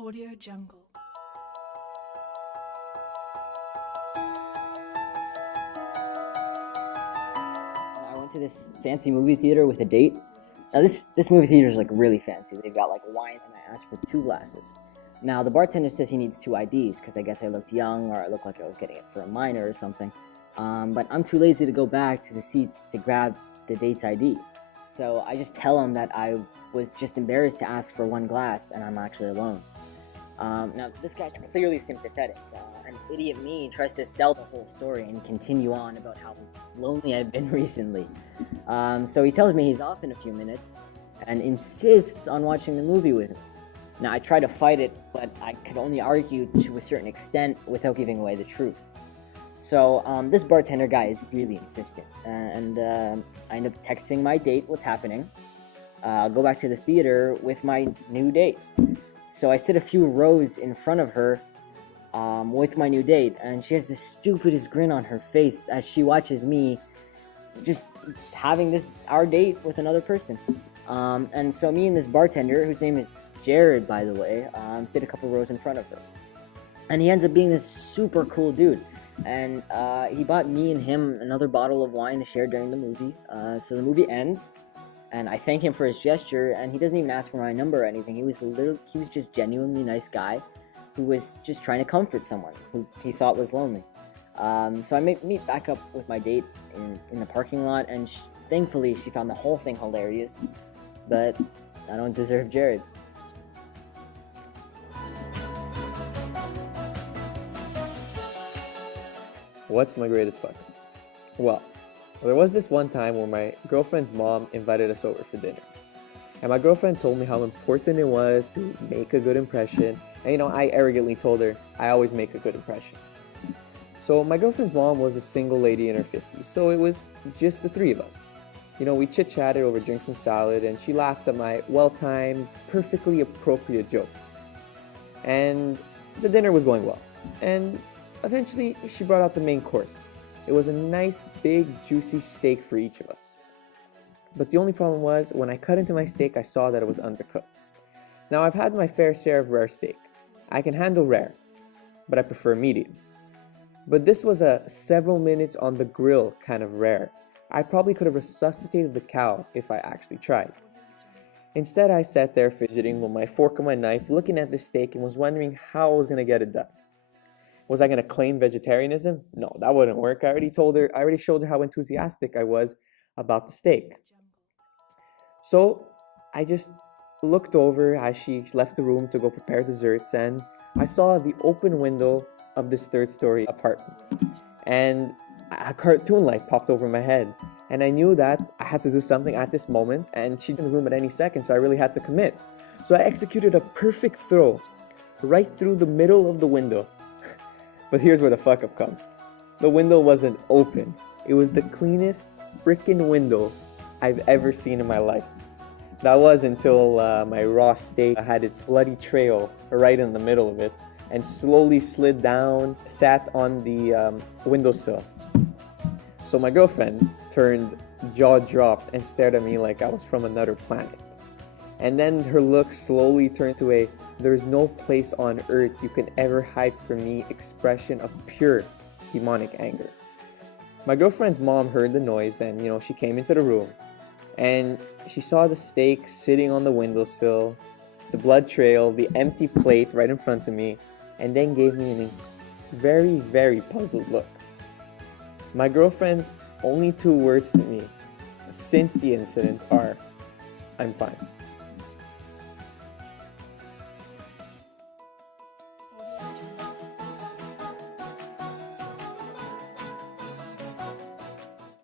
Audio Jungle. I went to this fancy movie theater with a date. Now this movie theater is like really fancy. They've got like wine, and I asked for 2 glasses. Now the bartender says he needs 2 IDs because I guess I looked young or I looked like I was getting it for a minor or something. But I'm too lazy to go back to the seats to grab the date's ID. So I just tell him that I was just embarrassed to ask for 1 glass and I'm actually alone. Now this guy's clearly sympathetic. An idiot me tries to sell the whole story and continue on about how lonely I've been recently. So he tells me he's off in a few minutes and insists on watching the movie with me. Now I try to fight it, but I could only argue to a certain extent without giving away the truth. So this bartender guy is really insistent, and I end up texting my date what's happening. I'll go back to the theater with my new date. So I sit a few rows in front of her with my new date, and she has the stupidest grin on her face as she watches me just having our date with another person. And so me and this bartender, whose name is Jared, by the way, sit a couple rows in front of her. And he ends up being this super cool dude. And he bought me and him another bottle of wine to share during the movie. So the movie ends, and I thank him for his gesture, and he doesn't even ask for my number or anything. He was just genuinely nice guy who was just trying to comfort someone who he thought was lonely. So I meet back up with my date in the parking lot, and thankfully she found the whole thing hilarious, but I don't deserve Jared. What's my greatest fuck? Well, there was this one time where my girlfriend's mom invited us over for dinner. And my girlfriend told me how important it was to make a good impression. And I arrogantly told her, I always make a good impression. So my girlfriend's mom was a single lady in her 50s, so it was just the 3 of us. We chit-chatted over drinks and salad, and she laughed at my well-timed, perfectly appropriate jokes. And the dinner was going well. And eventually, she brought out the main course. It was a nice, big, juicy steak for each of us. But the only problem was, when I cut into my steak, I saw that it was undercooked. Now, I've had my fair share of rare steak. I can handle rare, but I prefer medium. But this was a several minutes on the grill kind of rare. I probably could have resuscitated the cow if I actually tried. Instead, I sat there fidgeting with my fork and my knife, looking at the steak and was wondering how I was going to get it done. Was I going to claim vegetarianism? No, that wouldn't work. I already showed her how enthusiastic I was about the steak. So I just looked over as she left the room to go prepare desserts, and I saw the open window of this 3rd-story apartment. And a cartoon light popped over my head. And I knew that I had to do something at this moment, and she's in the room at any second, so I really had to commit. So I executed a perfect throw right through the middle of the window. But here's where the fuck up comes. The window wasn't open. It was the cleanest frickin' window I've ever seen in my life. That was until my raw steak had its bloody trail right in the middle of it and slowly slid down, sat on the windowsill. So my girlfriend turned jaw-dropped and stared at me like I was from another planet. And then her look slowly turned to a "there's no place on earth you can ever hide from me" expression of pure demonic anger. My girlfriend's mom heard the noise, and she came into the room, and she saw the steak sitting on the windowsill, the blood trail, the empty plate right in front of me, and then gave me a very, very puzzled look. My girlfriend's only 2 words to me since the incident are, "I'm fine."